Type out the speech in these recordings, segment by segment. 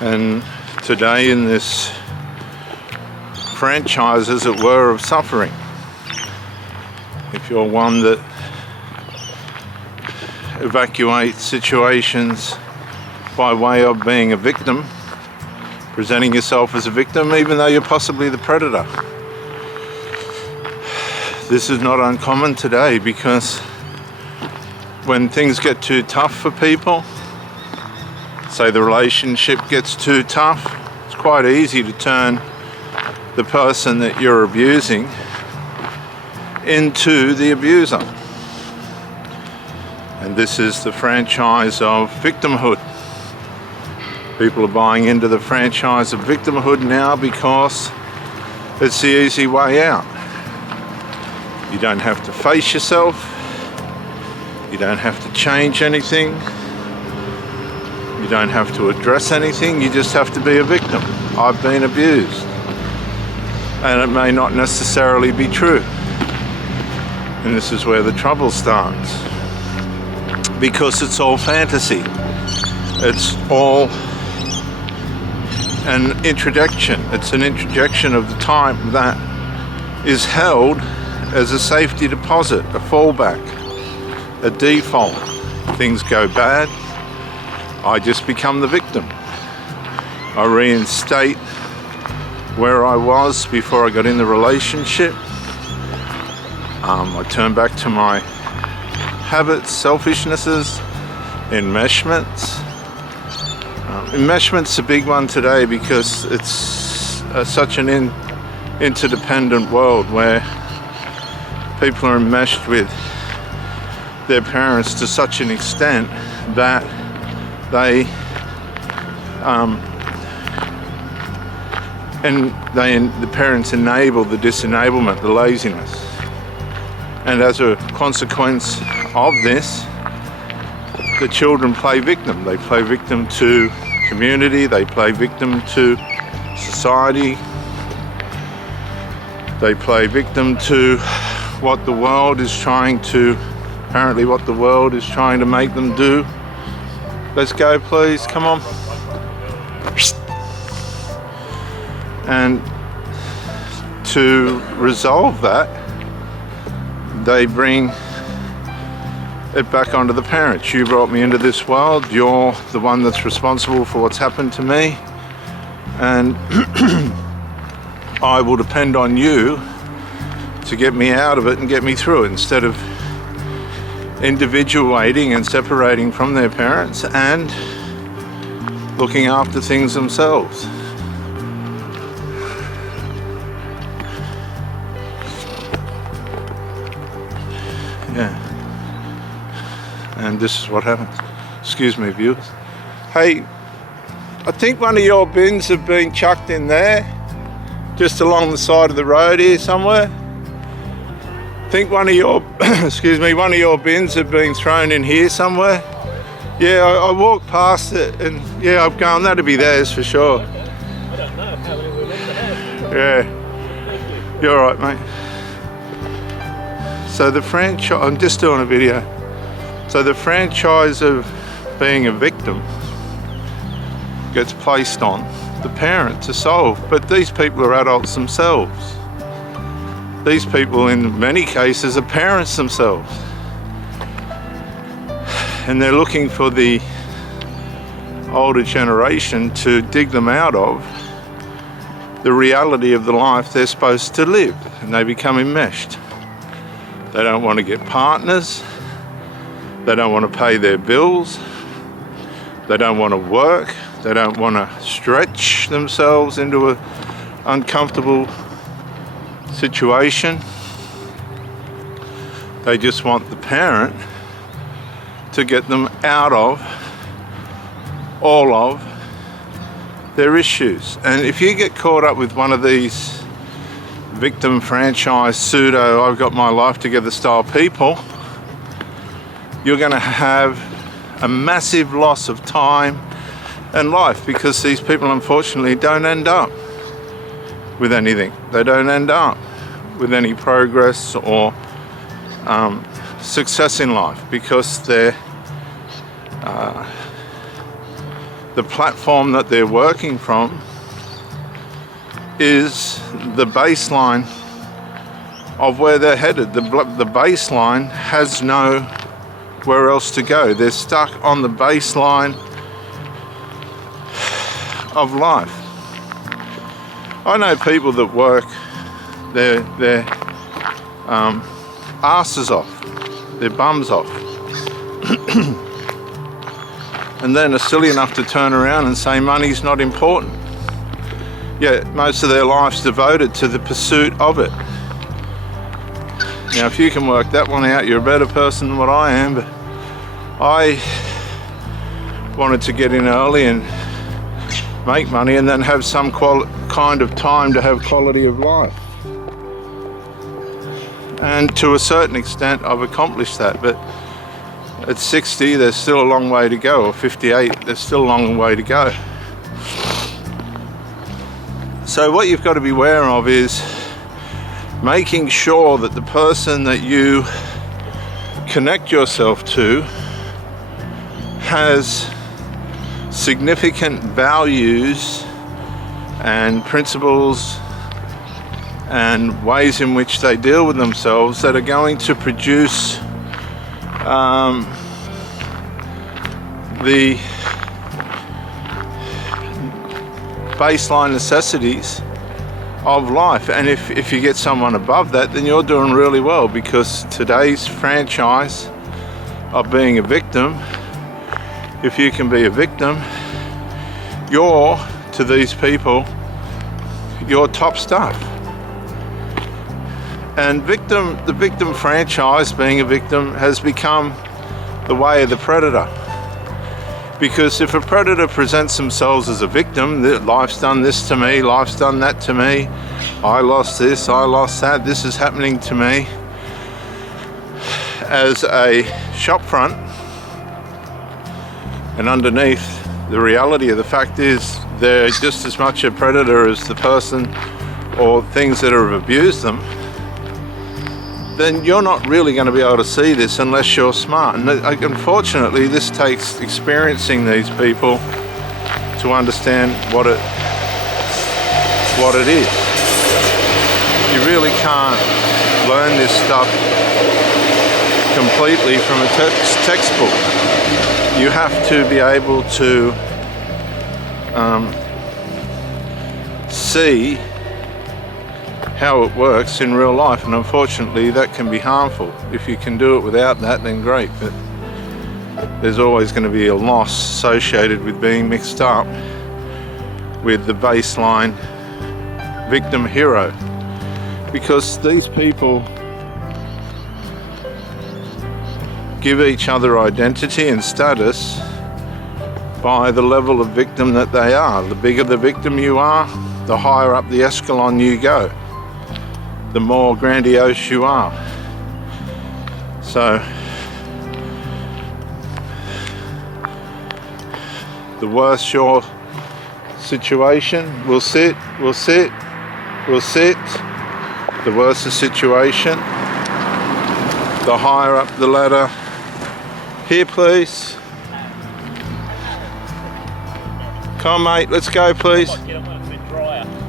And today in this franchise, as it were, of suffering, if you're one that evacuates situations by way of being a victim, presenting yourself as a victim, even though you're possibly the predator. This is not uncommon today, because when things get too tough for people, say the relationship gets too tough, it's quite easy to turn the person that you're abusing into the abuser. And this is the franchise of victimhood. People are buying into the franchise of victimhood now because it's the easy way out. You don't have to face yourself. You don't have to change anything. You don't have to address anything. You just have to be a victim. I've been abused. And it may not necessarily be true. And this is where the trouble starts. Because it's all fantasy. It's all an introjection. It's an introjection of the time that is held as a safety deposit, a fallback, a default. Things go bad, I just become the victim. I reinstate where I was before I got in the relationship. I turn back to my habits, selfishnesses, enmeshments. Enmeshment's a big one today because it's such an interdependent world where people are enmeshed with their parents to such an extent that the parents enable the disenablement, the laziness. And as a consequence of this, the children play victim. They play victim to community, they play victim to society, they play victim to what the world is trying to, apparently what the world is trying to make them do. Let's go, please, come on. And to resolve that, they bring it back onto the parents. You brought me into this world, you're the one that's responsible for what's happened to me, and I will depend on you to get me out of it and get me through it, instead of individuating and separating from their parents and looking after things themselves. Yeah. And this is what happens. Excuse me, viewers. Hey, I think one of your bins have been chucked in there, just along the side of the road here somewhere. I think one of your, one of your bins have been thrown in here somewhere. Yeah, I walked past it and yeah, I'm going, that'll be theirs for sure. I don't know, apparently we left the house. Yeah. You're all right, mate. So the franchise, I'm just doing a video. So the franchise of being a victim gets placed on the parent to solve, but these people are adults themselves. These people in many cases are parents themselves. And they're looking for the older generation to dig them out of the reality of the life they're supposed to live, and they become enmeshed. They don't want to get partners. They don't want to pay their bills. They don't want to work. They don't want to stretch themselves into an uncomfortable situation. They just want the parent to get them out of all of their issues. And if you get caught up with one of these victim franchise pseudo I've got my life together style people, you're going to have a massive loss of time and life, because these people unfortunately don't end up with anything. They don't end up with any progress or success in life, because their the platform that they're working from is the baseline of where they're headed. The baseline has nowhere else to go. They're stuck on the baseline of life. I know people that work their asses off, their bums off, and then are silly enough to turn around and say money's not important. Yeah, most of their life's devoted to the pursuit of it. Now, if you can work that one out, you're a better person than what I am. But I wanted to get in early and make money and then have some kind of time to have quality of life. And to a certain extent, I've accomplished that. But at 60, there's still a long way to go, or 58, there's still a long way to go. So what you've got to be aware of is making sure that the person that you connect yourself to has significant values and principles and ways in which they deal with themselves that are going to produce the baseline necessities of life. And if you get someone above that, then you're doing really well, because today's franchise of being a victim, if you can be a victim, you're, to these people, you're top stuff. And the victim franchise, being a victim, has become the way of the predator. Because if a predator presents themselves as a victim, life's done this to me, life's done that to me, I lost this, I lost that, this is happening to me, as a shop front, and underneath, the reality of the fact is they're just as much a predator as the person or things that have abused them, then you're not really going to be able to see this unless you're smart. And unfortunately, this takes experiencing these people to understand what it is. You really can't learn this stuff completely from a textbook. You have to be able to see how it works in real life, and unfortunately that can be harmful. If you can do it without that, then great, but there's always going to be a loss associated with being mixed up with the baseline victim hero, because these people give each other identity and status by the level of victim that they are. The bigger the victim you are, the higher up the escalon you go, the more grandiose you are. So the worse your situation, will sit. The worse the situation, the higher up the ladder. Here, please. Come on, mate, let's go, please.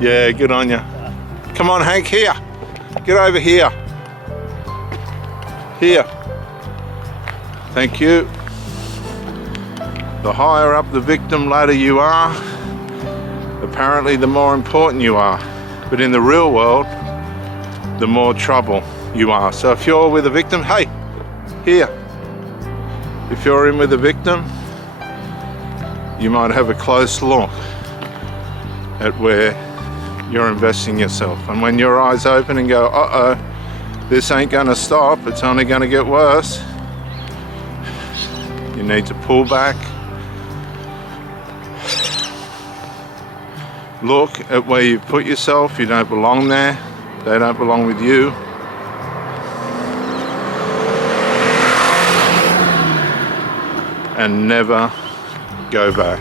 Yeah, good on you. Come on, Hank, here. Get over here. Here. Thank you. The higher up the victim ladder you are, apparently the more important you are. But in the real world, the more trouble you are. So if you're with a victim, hey, here. If you're in with a victim, you might have a close look at where you're investing yourself. And when your eyes open and go, uh-oh, this ain't gonna stop, it's only gonna get worse, you need to pull back, look at where you've put yourself. You don't belong there, they don't belong with you. And never go back.